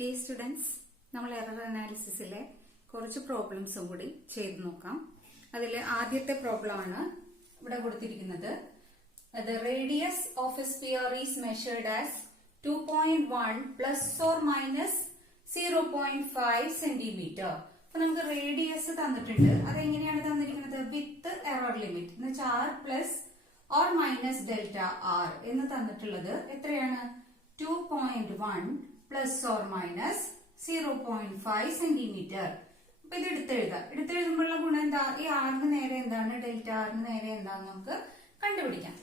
Dear students, നമ്മൾ error അനാലിസിസിലെ കുറച്ച് പ്രോബ്ലംസും കൂടി ചെയ്തു നോക്കാം. അതിൽ ആദ്യത്തെ പ്രോബ്ലം ആണ് ഇവിടെ കൊടുത്തിരിക്കുന്നത്. The radius of a sphere is measured as 2.1 plus or minus 0.5 centimeter. അപ്പൊ നമുക്ക് റേഡിയസ് തന്നിട്ടുണ്ട്. അതെങ്ങനെയാണ് തന്നിരിക്കുന്നത്? വിത്ത് എറർ ലിമിറ്റ് എന്ന് വെച്ചാൽ r plus or minus delta R എന്ന് തന്നിട്ടുള്ളത് എത്രയാണ്? 2.1 പ്ലസ് ഓർ മൈനസ് 0.5 സെന്റിമീറ്റർ. അപ്പൊ ഇത് എടുത്തെഴുതുമ്പോഴുള്ള ഗുണം എന്താ? ഈ ആറിന് നേരെ എന്താണ്? ഡെൽറ്റ ആറിന് നേരെ എന്താന്ന് നമുക്ക് കണ്ടുപിടിക്കാം.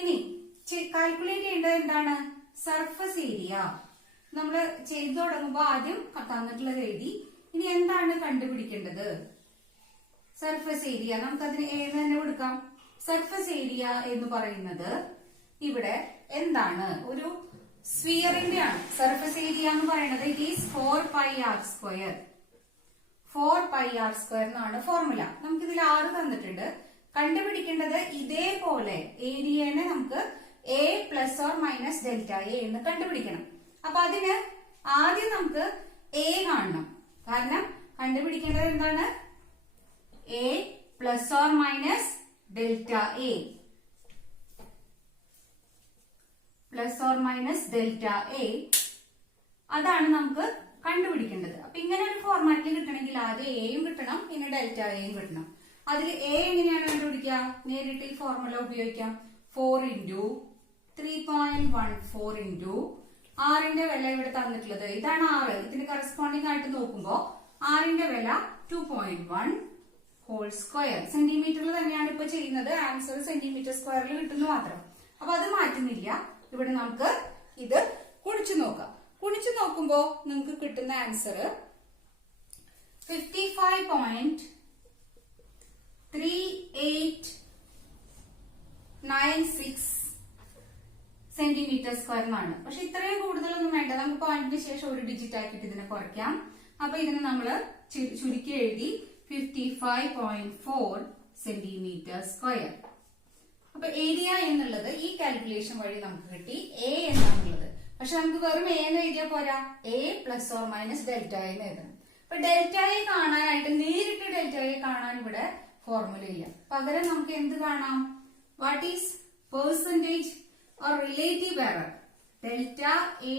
ഇനി കാൽക്കുലേറ്റ് ചെയ്യേണ്ടത് എന്താണ്? Surface area. നമ്മൾ ചെയ്തു തുടങ്ങുമ്പോൾ ആദ്യം തന്നിട്ടുള്ളത് എഴുതി. ഇനി എന്താണ് കണ്ടുപിടിക്കേണ്ടത്? Surface area. നമുക്കതിന് ഏത് തന്നെ കൊടുക്കാം. സർഫസ് ഏരിയ എന്ന് പറയുന്നത് ഇവിടെ എന്താണ്? ഒരു സ്ഫിയറിന്റെ ആണ് സർഫസ് ഏരിയ എന്ന് പറയുന്നത്. It is 4πr². 4πr² എന്നാണ് ഫോർമുല. നമുക്കിതിൽ 6 തന്നിട്ടുണ്ട്. കണ്ടുപിടിക്കേണ്ടത് ഇതേപോലെ ഏരിയനെ നമുക്ക് a plus or minus delta A എന്ന് കണ്ടുപിടിക്കണം. അപ്പൊ അതിന് ആദ്യം നമുക്ക് a കാണണം. കാരണം കണ്ടുപിടിക്കേണ്ടത് എന്താണ്? a plus or minus delta A. Plus or minus delta A, അതാണ് നമുക്ക് കണ്ടുപിടിക്കേണ്ടത്. അപ്പൊ ഇങ്ങനെ ഒരു ഫോർമാറ്റിൽ കിട്ടണമെങ്കിൽ ആദ്യം എയും കിട്ടണം, പിന്നെ ഡെൽറ്റ എയും കിട്ടണം. അതിൽ എ എങ്ങനെയാണ് കണ്ടുപിടിക്കുക? നേരിട്ട് ഈ ഫോർമുല ഉപയോഗിക്കാം. 4 × 3.14 × ആറിന്റെ വില ഇവിടെ തന്നിട്ടുള്ളത് ഇതാണ് 6. ഇതിന് കറസ്പോണ്ടിങ് ആയിട്ട് നോക്കുമ്പോ ആറിന്റെ വില 2.1 ഹോൾ സ്ക്വയർ. സെന്റിമീറ്ററിൽ തന്നെയാണ് ഇപ്പൊ ചെയ്യുന്നത്. ആൻസർ സെന്റിമീറ്റർ സ്ക്വയറിൽ കിട്ടുന്നു മാത്രം. അപ്പൊ അത് മാറ്റുന്നില്ല. ഇവിടെ നമുക്ക് ഇത് കുണിച്ചു നോക്കാം. കുണിച്ചു നോക്കുമ്പോ നിങ്ങൾക്ക് കിട്ടുന്ന ആൻസർ 55.3896 സെന്റിമീറ്റർ സ്ക്വയർ എന്നാണ്. പക്ഷെ ഇത്രയും കൂടുതലൊന്നും വേണ്ട. നമുക്ക് പോയിന്റിന് ശേഷം ഒരു ഡിജിറ്റ് ആക്കിയിട്ട് ഇതിനെ കുറയ്ക്കാം. അപ്പൊ ഇതിന് നമ്മൾ ചുരുക്കി എഴുതി 55.4 സെന്റിമീറ്റർ സ്ക്വയർ. അപ്പൊ ഏരിയ എന്നുള്ളത് ഈ കാൽക്കുലേഷൻ വഴി നമുക്ക് കിട്ടി. എ എന്നാണുള്ളത്. പക്ഷെ നമുക്ക് വെറും എ എന്ന് എഴുതിയാൽ പോരാ. A plus or minus delta എന്ന് എഴുതണം. അപ്പൊ ഡെൽറ്റ എ കാണാനായിട്ട് നേരിട്ട് ഡെൽറ്റ എ കാണാൻ ഇവിടെ ഫോർമുല ഇല്ല. പകരം നമുക്ക് എന്ത് കാണാം? What is percentage or relative error? Delta A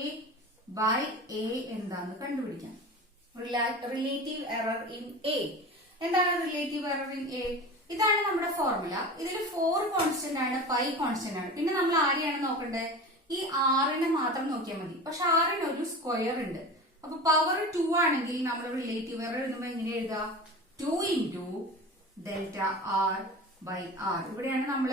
by A എന്താന്ന് കണ്ടുപിടിക്കാം. Relative error in A. എന്താണ് റിലേറ്റീവ് എറർ ഇൻ എ? ഇതാണ് നമ്മുടെ ഫോർമുല. ഇതിൽ 4 കോൺസ്റ്റന്റ് ആണ്, പൈ കോൺസ്റ്റന്റ് ആണ്. പിന്നെ നമ്മൾ ആരെയാണ് നോക്കണ്ടേ? ഈ 6നെ മാത്രം നോക്കിയാൽ മതി. പക്ഷെ 6ന് ഒരു സ്ക്വയർ ഉണ്ട്. അപ്പൊ പവർ 2 ആണെങ്കിൽ നമ്മൾ റിലേറ്റീവ് എറർ എഴുതുമ്പോൾ എങ്ങനെ എഴുതുക? 2 × ഡെൽറ്റ ആർ ബൈ ആർ. ഇവിടെയാണ് നമ്മൾ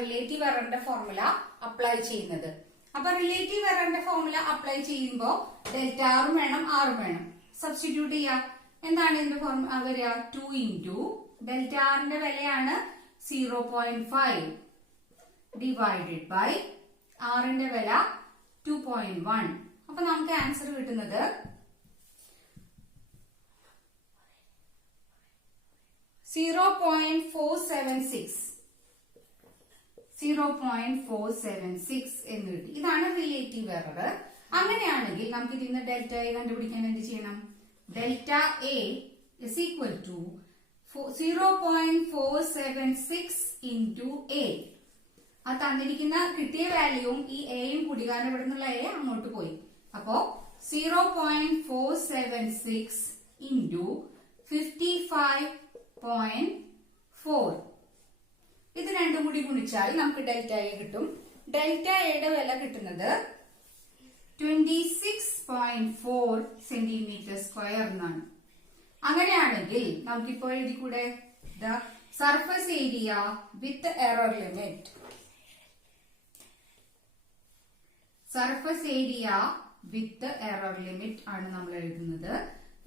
റിലേറ്റീവ് എററിന്റെ ഫോർമുല അപ്ലൈ ചെയ്യുന്നത്. അപ്പൊ റിലേറ്റീവ് എററിന്റെ ഫോർമുല അപ്ലൈ ചെയ്യുമ്പോൾ ഡെൽറ്റ ആറും വേണം, ആറും വേണം. സബ്സ്റ്റിറ്റ്യൂട്ട് ചെയ്യാം. എന്താണ് ഇതിന്റെ ഫോർമുല വരിക? 2 × ഡെൽറ്റ ആറിന്റെ വിലയാണ് 0.5 ഡിവൈഡഡ് ബൈ ആറിന്റെ വില 2.1. അപ്പൊ നമുക്ക് ആൻസർ കിട്ടുന്നത് 0.476 എന്ന് കിട്ടി. ഇതാണ് റിലേറ്റീവ് എറർ. അങ്ങനെയാണെങ്കിൽ നമുക്ക് ഇതിന്ന് ഡെൽറ്റ എ കണ്ടുപിടിക്കാൻ എന്ത് ചെയ്യണം? Delta A is equal to 0.476 × a. ആ തന്നിരിക്കുന്ന കിട്ടിയ വാല്യൂവും ഈ എയും കൂടി, കാരണം ഇവിടെ നിന്നുള്ള എ അങ്ങോട്ട് പോയി. അപ്പോ 0.476 × 55.4. ഇത് രണ്ടും കൂടി ഗുണിച്ചാൽ നമുക്ക് ഡെൽറ്റ എ കിട്ടും. ഡെൽറ്റ എയുടെ വില കിട്ടുന്നത് 26.4 സെന്റിമീറ്റർ സ്ക്വയർ എന്നാണ്. അങ്ങനെയാണെങ്കിൽ നമുക്കിപ്പോ എഴുതിക്കൂടെ? The surface area with error limit. Surface area with error limit ആണ് നമ്മൾ എഴുതുന്നത്.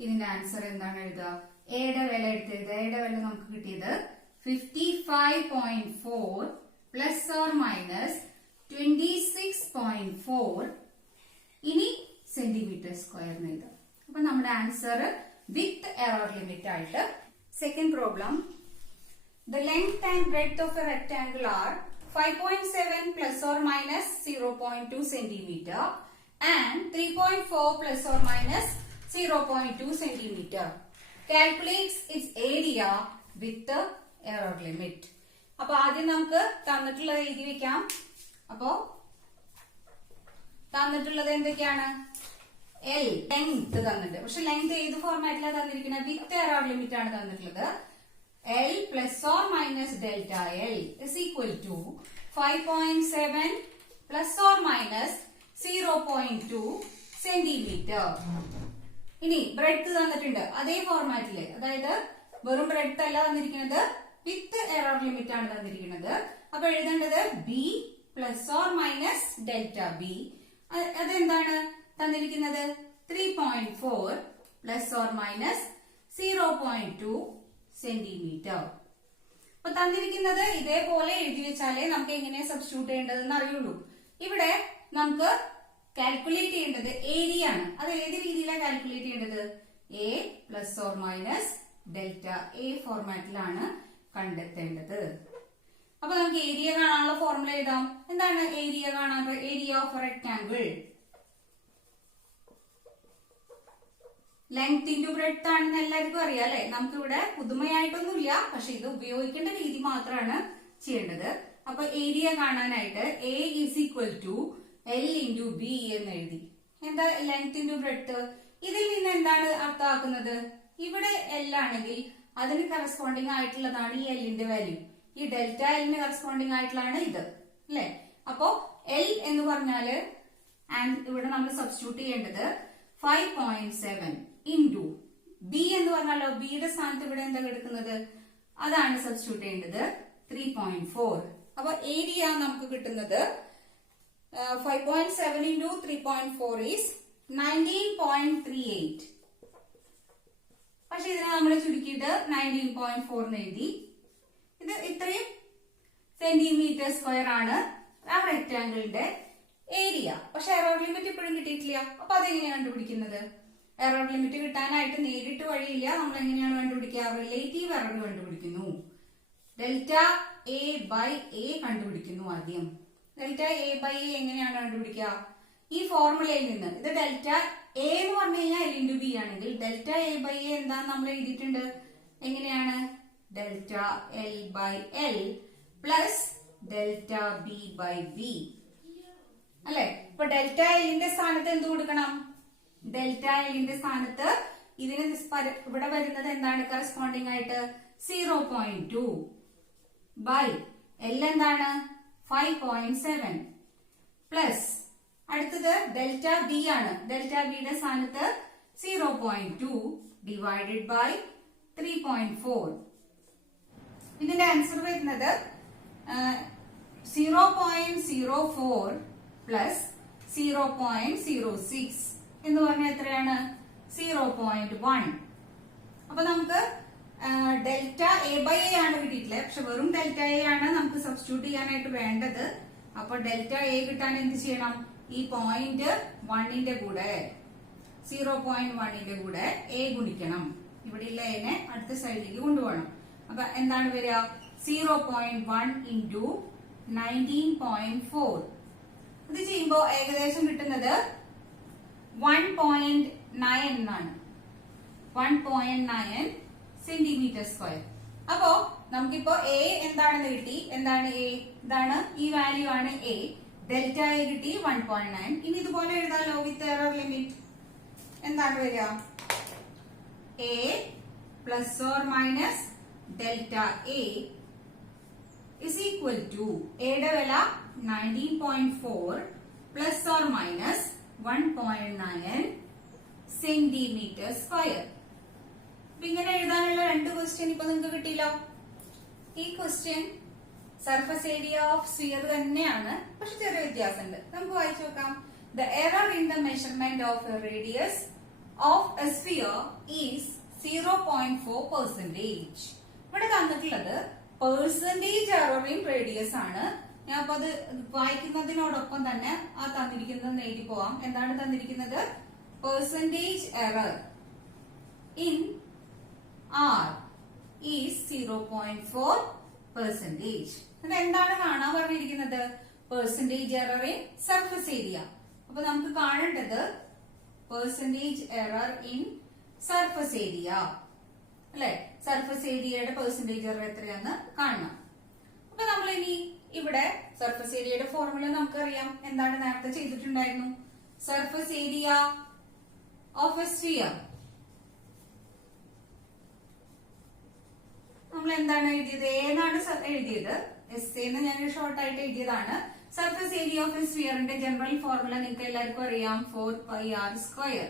ഇതിന്റെ ആൻസർ എന്താണ് എഴുതുക? എയുടെ വില എടുത്തത്. എയുടെ വില നമുക്ക് കിട്ടിയത് 55.4 പ്ലസ് ഓർ മൈനസ് 26.4. ഇനി സെന്റിമീറ്റർ സ്ക്വയർ എഴുതാം. അപ്പൊ നമ്മുടെ ആൻസർ വിത്ത് എറർ ലിമിറ്റ് ആയിട്ട്. Second problem. The length and breadth of a rectangle are 5.7 plus or minus 0.2 centimeter and 3.4 plus or minus 0.2 centimeter. Calculates its area with the error limit. അപ്പൊ ആദ്യം നമുക്ക് തന്നിട്ടുള്ളത് എഴുതി വെക്കാം. അപ്പോ തന്നിട്ടുള്ളത് എന്തൊക്കെയാണ്? L ലെങ്ത് തന്നിട്ട്, പക്ഷെ ലെങ്ത് ഏത് ഫോർമാറ്റിലാണ് തന്നിരിക്കുന്നത്? വിത്ത് എറർ ലിമിറ്റ് ആണ് തന്നിട്ടുള്ളത്. L plus or minus delta L is equal to 5.7 plus or minus 0.2 centimetre. ഇനി ബ്രെഡ്ത്ത് തന്നിട്ടുണ്ട് അതേ ഫോർമാറ്റില്, അതായത് വെറും ബ്രെഡ്ത്ത് അല്ല തന്നിരിക്കുന്നത്, വിത്ത് എറർ ലിമിറ്റ് ആണ് തന്നിരിക്കുന്നത്. അപ്പൊ എഴുതേണ്ടത് B plus or minus delta B. അതെന്താണ് തന്നിരിക്കുന്നത്? 3.4 പ്ലസ് ഓർ മൈനസ് 0.2 സെന്റിമീറ്റർ. അപ്പൊ തന്നിരിക്കുന്നത് ഇതേപോലെ എഴുതി വെച്ചാലേ നമുക്ക് എങ്ങനെ സബ്സ്റ്റിറ്റ്യൂട്ട് ചെയ്യേണ്ടതെന്ന് അറിയുള്ളൂ. ഇവിടെ നമുക്ക് കാൽക്കുലേറ്റ് ചെയ്യേണ്ടത് ഏരിയ ആണ്. അത് ഏത് രീതിയിലാണ് കാൽക്കുലേറ്റ് ചെയ്യേണ്ടത്? A plus or minus delta A ഫോർമാറ്റിലാണ് കണ്ടെത്തേണ്ടത്. അപ്പൊ നമുക്ക് ഏരിയ കാണാനുള്ള ഫോർമുല എഴുതാം. എന്താണ് ഏരിയ കാണാൻ? Area of rectangle length into breadth ആണെന്ന് എല്ലാവർക്കും അറിയാം അല്ലെ. നമുക്ക് ഇവിടെ പുതുമയായിട്ടൊന്നുമില്ല, പക്ഷെ ഇത് ഉപയോഗിക്കേണ്ട രീതി മാത്രമാണ് ചെയ്യേണ്ടത്. അപ്പൊ ഏരിയ കാണാനായിട്ട് A is equal to L into B എന്ന് എഴുതി. എന്താ ലെങ്ത് ഇൻറ്റു ബ്രെഡ്ത്ത്? ഇതിൽ നിന്ന് എന്താണ് അർത്ഥമാക്കുന്നത്? ഇവിടെ എൽ ആണെങ്കിൽ അതിന് കറസ്പോണ്ടിങ് ആയിട്ടുള്ളതാണ് ഈ എല്ലിന്റെ വാല്യൂ. ഈ ഡെൽറ്റ എല്ലിന് കറസ്പോണ്ടിങ് ആയിട്ടുള്ളതാണ് ഇത് അല്ലെ. അപ്പോ എൽ എന്ന് പറഞ്ഞാല് ഇവിടെ നമ്മൾ സബ്സ്റ്റിറ്റ്യൂട്ട് ചെയ്യേണ്ടത് 5.7 ഇൻറ്റു ബി എന്ന് പറഞ്ഞാലോ, ബിയുടെ സ്ഥാനത്ത് ഇവിടെ എന്താ കിടക്കുന്നത്? അതാണ് സബ്സ്റ്റിറ്റ്യൂട്ട് ചെയ്യേണ്ടത് 3.4. അപ്പൊ ഏരിയ നമുക്ക് കിട്ടുന്നത് 5.7 into 3.4 is 19.38. പക്ഷെ ഇതിനെ നമ്മൾ ചുരുക്കിയിട്ട് 19.4 എന്ന് എഴുതി. ഇത് ഇത്രയും സെന്റിമീറ്റർ സ്ക്വയർ ആണ് ആ റെക്ടാംഗിളിന്റെ ഏരിയ. പക്ഷെ എറർ ലിമിറ്റ് ഇപ്പോഴും കിട്ടിയിട്ടില്ല. അപ്പൊ അതെങ്ങനെയാണ് കണ്ടുപിടിക്കുന്നത്? എറർ ലിമിറ്റ് കിട്ടാനായിട്ട് നേരിട്ട് വഴിയില്ല. നമ്മൾ എങ്ങനെയാണ് കണ്ടുപിടിക്കുക? റിലേറ്റീവ് എറർ കണ്ടുപിടിക്കുന്നു. ഡെൽറ്റ എ ബൈ എ കണ്ടുപിടിക്കുന്നു ആദ്യം. ഡെൽറ്റ എ ബൈ എ എങ്ങനെയാണ് കണ്ടുപിടിക്കുക? ഈ ഫോർമുലയിൽ നിന്ന്. ഇത് ഡെൽറ്റ എ എന്ന് പറഞ്ഞു കഴിഞ്ഞാൽ എൽ ഇൻറ്റു ബി ആണെങ്കിൽ ഡെൽറ്റ എ ബൈ എ എന്താന്ന് നമ്മൾ എഴുതിയിട്ടുണ്ട്. എങ്ങനെയാണ്? Delta L by L plus delta B by B അല്ലെ. ഇപ്പൊ ഡെൽറ്റ എല്ലിന്റെ സ്ഥാനത്ത് എന്ത് കൊടുക്കണം? ഡെൽറ്റ എല്ലിന്റെ സ്ഥാനത്ത് ഇതിന് ഇവിടെ വരുന്നത് എന്താണ് കറസ്പോണ്ടിങ് ആയിട്ട്? 0.2 ബൈ എൽ എന്താണ്? 5.7 പ്ലസ് അടുത്തത് ഡെൽറ്റ ബി ആണ്. ഡെൽറ്റ ബിയുടെ സ്ഥാനത്ത് 0.2 ഡിവൈഡഡ് ബൈ 3.4. ഇതിന്റെ ആൻസർ വരുന്നത് 0.04 പ്ലസ് 0.06 എന്ന് പറഞ്ഞാൽ എത്രയാണ്? 0.1. അപ്പൊ നമുക്ക് ഡെൽറ്റ എ ബൈ എ ആണ് കിട്ടിയിട്ടില്ല, പക്ഷെ വെറും ഡെൽറ്റ എ ആണ് നമുക്ക് സബ്സ്റ്റിറ്റ്യൂട്ട് ചെയ്യാനായിട്ട് വേണ്ടത്. അപ്പൊ ഡെൽറ്റ എ കിട്ടാൻ എന്ത് ചെയ്യണം? ഈ 0.1ന്റെ കൂടെ 0.1ന്റെ കൂടെ എ ഗുണിക്കണം. ഇവിടെയുള്ള എനെ അടുത്ത സൈഡിലേക്ക് കൊണ്ടുപോകണം. അപ്പൊ എന്താണ് വരിക? 0.1 ഇൻറ്റു 19.4. ഇത് ചെയ്യുമ്പോൾ ഏകദേശം കിട്ടുന്നത് 1.9 എന്നാണ്. 1.9 സെന്റിമീറ്റർ സ്ക്വയർ. അപ്പോ നമുക്കിപ്പോ എ എന്താണെന്ന് കിട്ടി. എന്താണ് എ? ഇതാണ്, ഈ വാല്യൂ ആണ് എ. ഡെൽറ്റ എ കിട്ടി 1.9. ഇനി ഇതുപോലെ എഴുതാലോ വിത്ത് എറർ ലിമിറ്റ്. എന്താണ് വരിക? A plus or minus delta A is equal to എയുടെ വില 19.4 plus or minus 1.9 centimetre square. ഇങ്ങനെ എഴുതാനുള്ള രണ്ട് ക്വസ്റ്റ്യൻ ഇപ്പൊ നിങ്ങൾക്ക് കിട്ടിയല്ലോ. ഈ question surface area of sphere തന്നെയാണ്, പക്ഷെ ചെറിയ വ്യത്യാസമുണ്ട്. നമുക്ക് വായിച്ചു നോക്കാം. The error in the measurement of a radius of a sphere is 0.4%. ഇവിടെ തന്നിട്ടുള്ളത് പെർസെന്റേജ് എറർ ഇൻ റേഡിയസ് ആണ്. ഞാൻ അപ്പൊ അത് വായിക്കുന്നതിനോടൊപ്പം തന്നെ ആ തന്നിരിക്കുന്നത് എഴുതി പോവാം. എന്താണ് തന്നിരിക്കുന്നത്? Percentage error in R is 0.4%. എന്താണ് കാണാൻ പറഞ്ഞിരിക്കുന്നത്? Percentage error in surface area. അപ്പൊ നമുക്ക് കാണേണ്ടത് percentage error in surface area അല്ലെ. സർഫസ് ഏരിയയുടെ പെർസെന്റേജ് എറർ എത്രയാന്ന് കാണണം. അപ്പൊ നമ്മൾ ഇനി ഇവിടെ സർഫസ് ഏരിയയുടെ ഫോർമുല നമുക്കറിയാം. എന്താണ് നേരത്തെ ചെയ്തിട്ടുണ്ടായിരുന്നു? Surface area of a sphere. നമ്മൾ എന്താണ് എഴുതിയത്? ഏതാണ് എഴുതിയത്? എസ് എന്ന് ഞാൻ ഷോർട്ട് ആയിട്ട് എഴുതിയതാണ്. സർഫസ് ഏരിയ ഓഫ് എ സ്ഫിയറിന്റെ ജനറൽ ഫോർമുല നിങ്ങൾക്ക് എല്ലാവർക്കും അറിയാം, 4πr².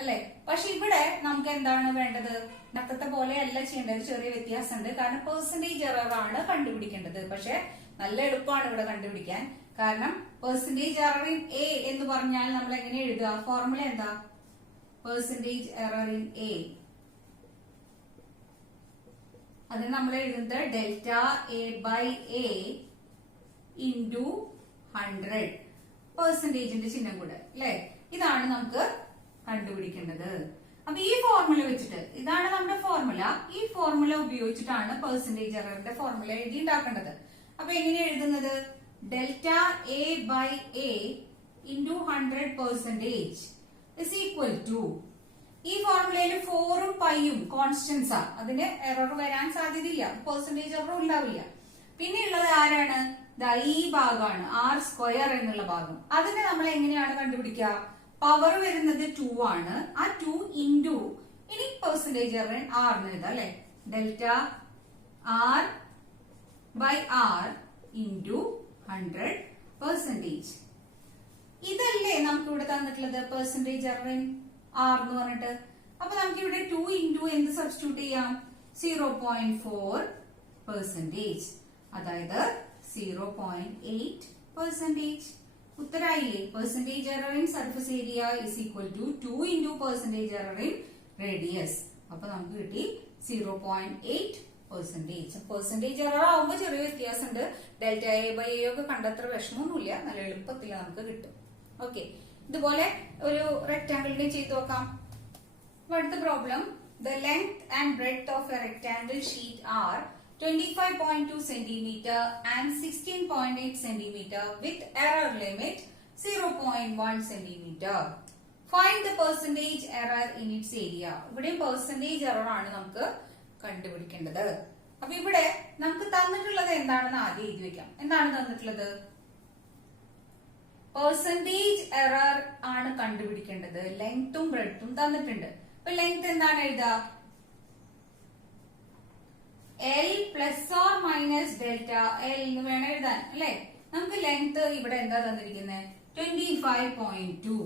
അല്ലെ? പക്ഷെ ഇവിടെ നമുക്ക് എന്താണ് വേണ്ടത്? നേരത്തെ പോലെയല്ല ചെയ്യേണ്ടത്, ചെറിയ വ്യത്യാസമുണ്ട്. കാരണം പെർസെന്റേജ് എറർ ആണ് കണ്ടുപിടിക്കേണ്ടത്. പക്ഷെ നല്ല എളുപ്പമാണ് ഇവിടെ കണ്ടുപിടിക്കാൻ. കാരണം പെർസെന്റേജ് എറർ ഇൻ എ എന്ന് പറഞ്ഞാൽ നമ്മൾ എങ്ങനെ എഴുതുക? ഫോർമുല എന്താ? പെർസെന്റേജ് എറർ ഇൻ എ, അത് നമ്മൾ എഴുതുന്നത് delta A by A into 100, പെർസെന്റേജിന്റെ ചിഹ്നം കൂടെ അല്ലെ. ഇതാണ് നമുക്ക് കണ്ടുപിടിക്കേണ്ടത്. അപ്പൊ ഈ ഫോർമുല വെച്ചിട്ട്, ഇതാണ് നമ്മുടെ ഫോർമുല, ഈ ഫോർമുല ഉപയോഗിച്ചിട്ടാണ് പെർസെന്റേജ് എററിന്റെ ഫോർമുല എഴുതി ഉണ്ടാക്കേണ്ടത്. അപ്പൊ എങ്ങനെ എഴുതുന്നത്? Delta A by A into 100% is equal to, ഈ ഫോർമുലയിൽ 4ഉം പൈയും കോൺസ്റ്റൻസ് ആ, അതിന് എറർ വരാൻ സാധ്യതയില്ല, പെർസെന്റേജ് എറർ ഉണ്ടാവില്ല. പിന്നെ ഉള്ളത് ആരാണ്? ഈ ഭാഗമാണ്, r² എന്നുള്ള ഭാഗം. അതിനെ നമ്മൾ എങ്ങനെയാണ് കണ്ടുപിടിക്കുക? പവർ വരുന്നത് 2 ആണ്. ആ 2 ഇൻറ്റു, ഇനി പെർസെന്റേജ് എറർ r എന്ന് എഴുതാം അല്ലെ. Delta r by r into 100%. ഇതല്ലേ നമുക്ക് ഇവിടെ തന്നിട്ടുള്ളത് പെർസെന്റേജ് എറർ ഇൻ r എന്ന് പറഞ്ഞിട്ട്. അപ്പൊ നമുക്ക് ഇവിടെ 2 ഇൻറ്റു എന്ത് സബ്സ്റ്റിറ്റ്യൂട്ട് ചെയ്യാം? 0.4%, അതായത് 0.8%. ഉത്തരായില്ലേ? Percentage error in surface area is equal to 2 into percentage error in radius. അപ്പൊ നമുക്ക് കിട്ടി 0.8%. പെർസെന്റേജ് എറർ ആവുമ്പോൾ ചെറിയ വ്യത്യാസമുണ്ട്. ഡെൽറ്റ എ ബൈ എ ഒക്കെ കണ്ടത്ര വിഷമമൊന്നുമില്ല, നല്ല എളുപ്പത്തിൽ നമുക്ക് കിട്ടും. ഓക്കെ, ഇതുപോലെ ഒരു റെക്ടാംഗിളിനെ ചെയ്തു നോക്കാം. അടുത്ത problem, the length and breadth of a rectangle sheet are 25.2 cm and 16.8 cm with error limit 0.1 cm. Find the percentage error in its area. ഇവിടെ പെർസെന്റേജ് എറർ ആണ് നമുക്ക് കണ്ടുപിടിക്കേണ്ടത്. അപ്പൊ ഇവിടെ നമുക്ക് തന്നിട്ടുള്ളത് എന്താണെന്ന് ആദ്യം എഴുതി വെക്കാം. എന്താണ് തന്നിട്ടുള്ളത്? പെർസെന്റേജ് എറർ ആണ് കണ്ടുപിടിക്കേണ്ടത്. ലെങ്ത്തും ബ്രെഡ്ത്തും തന്നിട്ടുണ്ട്. അപ്പൊ ലെങ്ത് എന്താണ് എഴുതുക? L plus or minus delta L എന്ന് വേണം എഴുതാൻ അല്ലെ. നമുക്ക് ലെങ്ത് ഇവിടെ എന്താ തന്നിരിക്കുന്നത്? 25.2.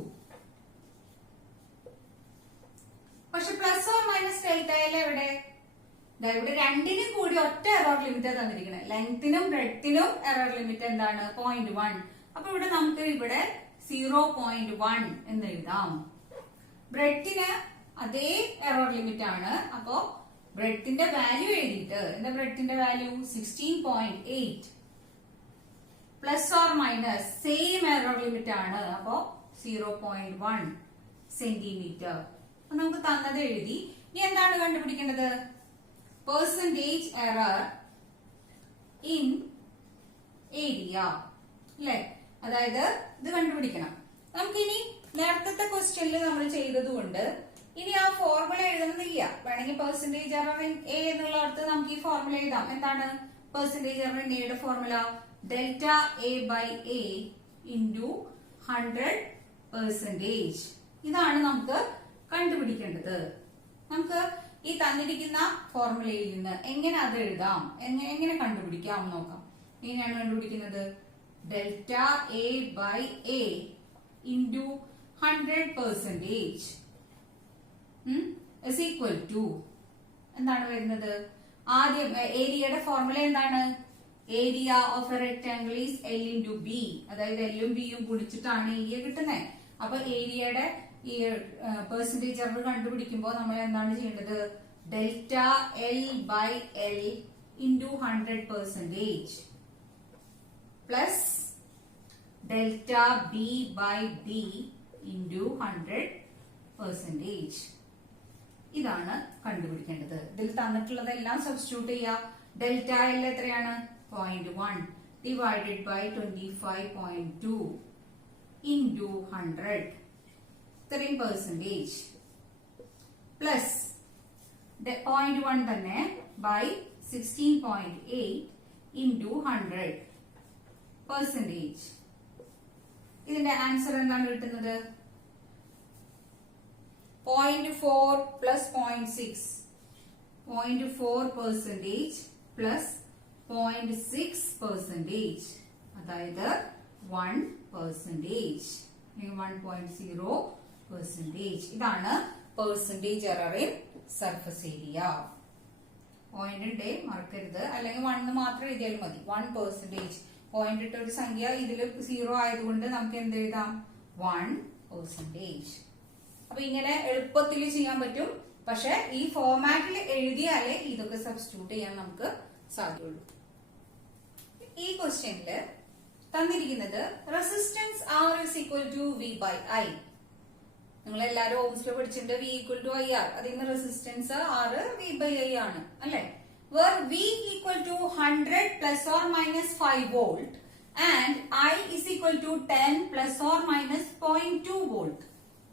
പക്ഷെ plus or minus delta L എവിടെ? ഇവിടെ രണ്ടിനും കൂടി ഒറ്റ എറർ ലിമിറ്റ് തന്നിരിക്കുന്നത്. ലെങ്ത്തിനും ബ്രെഡ്ത്തിനും എറർ ലിമിറ്റ് എന്താണ്? 0.1. അപ്പൊ ഇവിടെ നമുക്ക് ഇവിടെ 0.1 എന്ന് എഴുതാം. ബ്രെഡ്ത്തിന് അതേ എറർ ലിമിറ്റ് ആണ്. അപ്പോ ബ്രെഡ്ത്തിന്റെ വാല്യൂ എഴുതിയിട്ട്, എന്താ ബ്രെഡ്ത്തിന്റെ value? 16.8. Plus or minus same error limit ആണ്. അപ്പോ 0.1 സെന്റിമീറ്റർ. നമുക്ക് തന്നത് എഴുതി. ഇനി എന്താണ് കണ്ടുപിടിക്കേണ്ടത്? പെർസെന്റേജ് എറർ ഇൻ ഏരിയ അല്ലെ. അതായത് ഇത് കണ്ടുപിടിക്കണം. നമുക്കിനി നേരത്തെ ക്വസ്റ്റ്യനിൽ നമ്മൾ ചെയ്തതുകൊണ്ട് ഇനി ആ ഫോർമുല എഴുതുന്നില്ല. വേണമെങ്കിൽ പെർസെന്റേജ് എറർ ഇൻ എ എന്നുള്ളടത്ത് നമുക്ക് ഈ ഫോർമുല എഴുതാം. എന്താണ് പെർസെന്റേജ് എറർ ഇൻ എയുടെ ഫോർമുല? Delta A by A into 100%. ഇതാണ് നമുക്ക് കണ്ടുപിടിക്കേണ്ടത്. നമുക്ക് ഈ തന്നിരിക്കുന്ന ഫോർമുലയിൽ നിന്ന് എങ്ങനെ അത് എഴുതാം, എങ്ങനെ കണ്ടുപിടിക്കാം നോക്കാം. എങ്ങനെയാണ് കണ്ടുപിടിക്കുന്നത്? Delta A by A into 100% is equal to, എന്താണ് വരുന്നത്? ആദ്യം ഏരിയയുടെ ഫോർമുല എന്താണ്? Area of a rectangle is L into B. അതായത് എല്ലും ബിയും ഗുണിച്ചിട്ടാണ് ഏരിയ കിട്ടുന്നത്. അപ്പൊ ഏരിയയുടെ ഈ പെർസെന്റേജ് എറർ കണ്ടുപിടിക്കുമ്പോൾ നമ്മൾ എന്താണ് ചെയ്യേണ്ടത്? Delta L by L into 100% plus delta B by B into 100%. ഇതാണ് കണ്ടുപിടിക്കേണ്ടത്. ഇതിൽ തന്നിട്ടുള്ളതെല്ലാം സബ്സ്റ്റിറ്റ്യൂട്ട് ചെയ്യുക. ഡെൽറ്റ എൽ എത്രയാണ്? 0.1 ഡിവൈഡഡ് ബൈ 25.2 into 100 ഇത്രയും പെർസെന്റേജ് പ്ലസ് 0.1 തന്നെ by 16.8 into 100 പെർസെന്റേജ്. ഇതിന്റെ ആൻസർ എന്താണ് കിട്ടുന്നത്? 0.4 plus 0.6 0.4 percentage plus 0.6 percentage അതായത് 1 percentage 1.0 percentage. ഇതാണ് percentage error in surface area. പോയിന്റിന്റെ മറക്കരുത്, അല്ലെങ്കിൽ 1 മാത്രം എഴുതിയാലും മതി. 1%. പോയിന്റ് ഇട്ട ഒരു സംഖ്യ ഇതിൽ 0 ആയതുകൊണ്ട് നമുക്ക് എന്ത് എഴുതാം? 1%. അപ്പൊ ഇങ്ങനെ എളുപ്പത്തിൽ ചെയ്യാൻ പറ്റും. പക്ഷെ ഈ ഫോർമാറ്റിൽ എഴുതിയാലേ ഇതൊക്കെ സബ്സ്റ്റിറ്റ്യൂട്ട് ചെയ്യാൻ നമുക്ക് സാധ്യമുള്ളൂ. ഈ ക്വസ്റ്റ്യനില് തന്നിരിക്കുന്നത് resistance R is equal to V by I. നിങ്ങൾ എല്ലാരും ഓംസിൽ പഠിച്ചിട്ടുണ്ട് V equal to IR. അതിന് resistance R V by I ആണ് അല്ലെ? Where V equal to 100 plus or minus 5 volt and I is equal to 10 plus or minus 0.2 volt.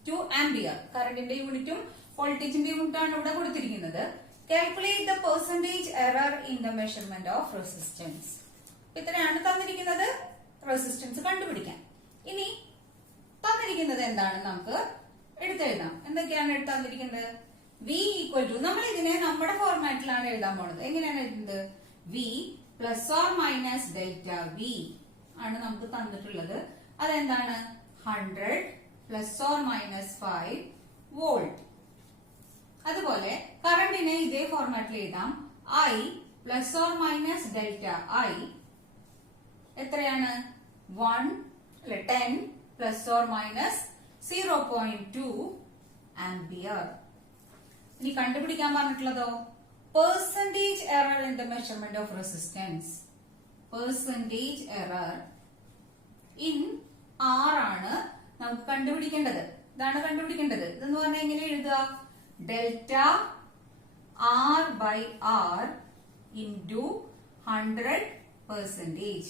2 ampere. കറണ്ടിന്റെ യൂണിറ്റും വോൾട്ടേജിന്റെ യൂണിറ്റാണ് ഇവിടെ കൊടുത്തിരിക്കുന്നത്. Calculate the percentage error in the measurement of resistance. ഇത്രയാണ് തന്നിരിക്കുന്നത് റെസിസ്റ്റൻസ് കണ്ടുപിടിക്കാൻ. ഇനി തന്നിരിക്കുന്നത് എന്താണ് നമുക്ക് എടുത്തെഴുതാം. എന്തൊക്കെയാണ് തന്നിരിക്കുന്നത്? V ഈക്വൽ ടു, നമ്മൾ ഇതിനെ നമ്മുടെ ഫോർമാറ്റിലാണ് എഴുതാൻ പോണത്. എങ്ങനെയാണ് എഴുതുന്നത്? V plus or minus delta V ആണ് നമുക്ക് തന്നിട്ടുള്ളത്. അതെന്താണ്? 100 പ്ലസ് ഓർ മൈനസ് 5 വോൾട്ട്. അതുപോലെ കറണ്ടിനെ ഇതേ ഫോർമാറ്റിൽ എഴുതാം. I plus or minus delta I എത്രയാണ്? 10 പ്ലസ് ഓർ മൈനസ് 0.2 ആംപിയർ. ഇനി കണ്ടുപിടിക്കാൻ പറഞ്ഞിട്ടുള്ളതോ percentage error in the measurement of resistance. Percentage error in R ആണ് നമുക്ക് കണ്ടുപിടിക്കേണ്ടത്. ഇതാണ് കണ്ടുപിടിക്കേണ്ടത്. ഇതെന്ന് പറഞ്ഞാൽ എങ്ങനെ എഴുതുക? Delta R by R into 100%.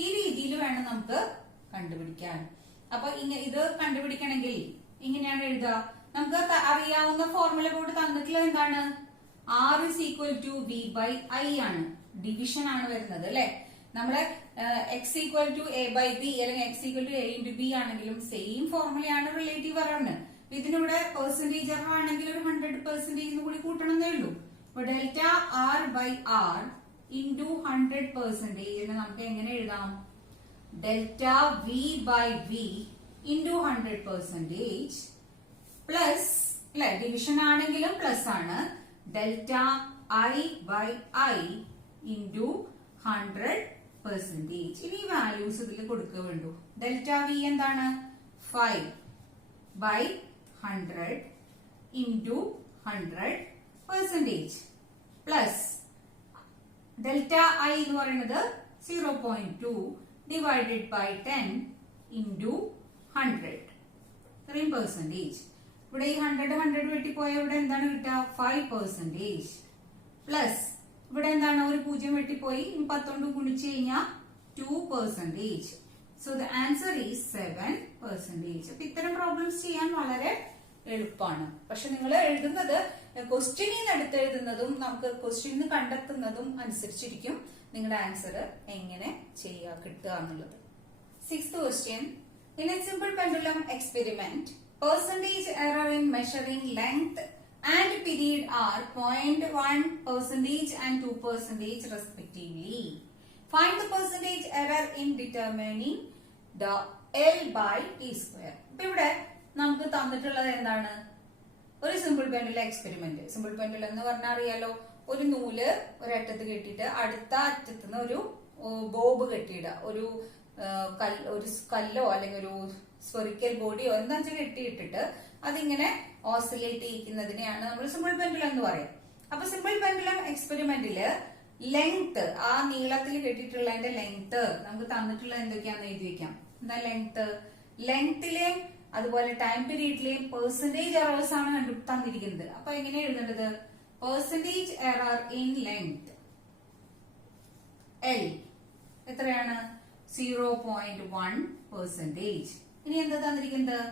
ഈ രീതിയിൽ വേണം നമുക്ക് കണ്ടുപിടിക്കാൻ. അപ്പൊ ഇത് കണ്ടുപിടിക്കണമെങ്കിൽ ഇങ്ങനെയാണ് എഴുതുക. നമുക്ക് അറിയാവുന്ന ഫോർമുല കൂടി തന്നിട്ടുള്ളത് എന്താണ്? R is equal to V by I ആണ്. ഡിവിഷൻ ആണ് വരുന്നത് അല്ലെ? നമ്മളെ X equal to A by B അല്ലെങ്കിൽ X equal to A into B ആണെങ്കിലും സെയിം ഫോർമുലയാണ് റിലേറ്റീവ് എററിന്. ഇതിനിവിടെ പെർസെന്റേജ് എറർ ആണെങ്കിൽ ഒരു 100% കൂടി കൂട്ടണമെന്നേ ഉള്ളൂ. അപ്പൊ delta R by R into 100% നമുക്ക് എങ്ങനെ എഴുതാം? Delta V by V into 100% plus അല്ലെ, ഡിവിഷൻ ആണെങ്കിലും പ്ലസ് ആണ്. Delta I by I into 100%. ഇനി വാല്യൂസ് ഇതിൽ കൊടുക്കുക വേണ്ടു. ഡെൽറ്റ V എന്താണ്? 5 by 100 into 100% plus delta I എന്ന് പറയുന്നത് 0.2 ഡിവൈഡഡ് ബൈ 10 ഇൻറ്റു 100 3%. ഇവിടെ ഈ 100 വെട്ടിപ്പോയ ഇവിടെ എന്താണ് കിട്ടുക? 5% പ്ലസ് ഇവിടെ എന്താണ്? ഒരു 0 വെട്ടിപ്പോയി 10 കൊണ്ട് ഗുണിച്ചു കഴിഞ്ഞാൽ 2%. So the answer is 7%. അപ്പൊ ഇത്തരം പ്രോബ്ലംസ് ചെയ്യാൻ വളരെ എളുപ്പമാണ്. പക്ഷെ നിങ്ങൾ എഴുതുന്നത് ക്വസ്റ്റ്യനിൽ നിന്ന് എടുത്ത് എഴുതുന്നതും നമുക്ക് ക്വസ്റ്റ്യനിൽ കണ്ടെത്തുന്നതും അനുസരിച്ചിരിക്കും നിങ്ങളുടെ ആൻസർ എങ്ങനെ ചെയ്യുക കിട്ടുക എന്നുള്ളത്. 6th question. In a simple pendulum experiment, percentage error in measuring length and period are 0.1% and 2% respectively. Find the percentage error in determining the L by T square. ഇപ്പൊ ഇവിടെ നമുക്ക് തന്നിട്ടുള്ളത് എന്താണ്? ഒരു simple pendulum experiment. Simple pendulum എന്ന് പറഞ്ഞാൽ അറിയാലോ, ഒരു നൂല് ഒരറ്റത്ത് കെട്ടിയിട്ട് അടുത്ത അറ്റത്ത് നിന്ന് ഒരു ബോബ് കെട്ടിയിടുക. ഒരു കല്ലോ അല്ലെങ്കിൽ ഒരു സ്ഫെറിക്കൽ ബോഡിയോ എന്താ വെച്ചാൽ കെട്ടിയിട്ടിട്ട് അതിങ്ങനെ ഓസിലേറ്റ് ചെയ്യിക്കുന്നതിനെയാണ് നമ്മൾ സിമ്പിൾ പെൻഡുലം എന്ന് പറയും. അപ്പൊ സിമ്പിൾ പെൻഡുലം എക്സ്പെരിമെന്റില് ലെങ്ത്, ആ നീളത്തിൽ കെട്ടിയിട്ടുള്ളതിന്റെ ലെങ്ത് നമുക്ക് തന്നിട്ടുള്ളത് എന്തൊക്കെയാന്ന് എഴുതി വെക്കാം. എന്താ ലെങ്ത്? ലെങ്ത്തിലെയും അതുപോലെ ടൈം പീരീഡിലെയും പെർസെന്റേജ് എറേഴ്സ് ആണ് തന്നിരിക്കുന്നത്. അപ്പൊ എങ്ങനെ എഴുതേണ്ടത്? Percentage error in length L എത്രയാണ്? 0.1%. ഇനി എന്താ തന്നിരിക്കുന്നത്?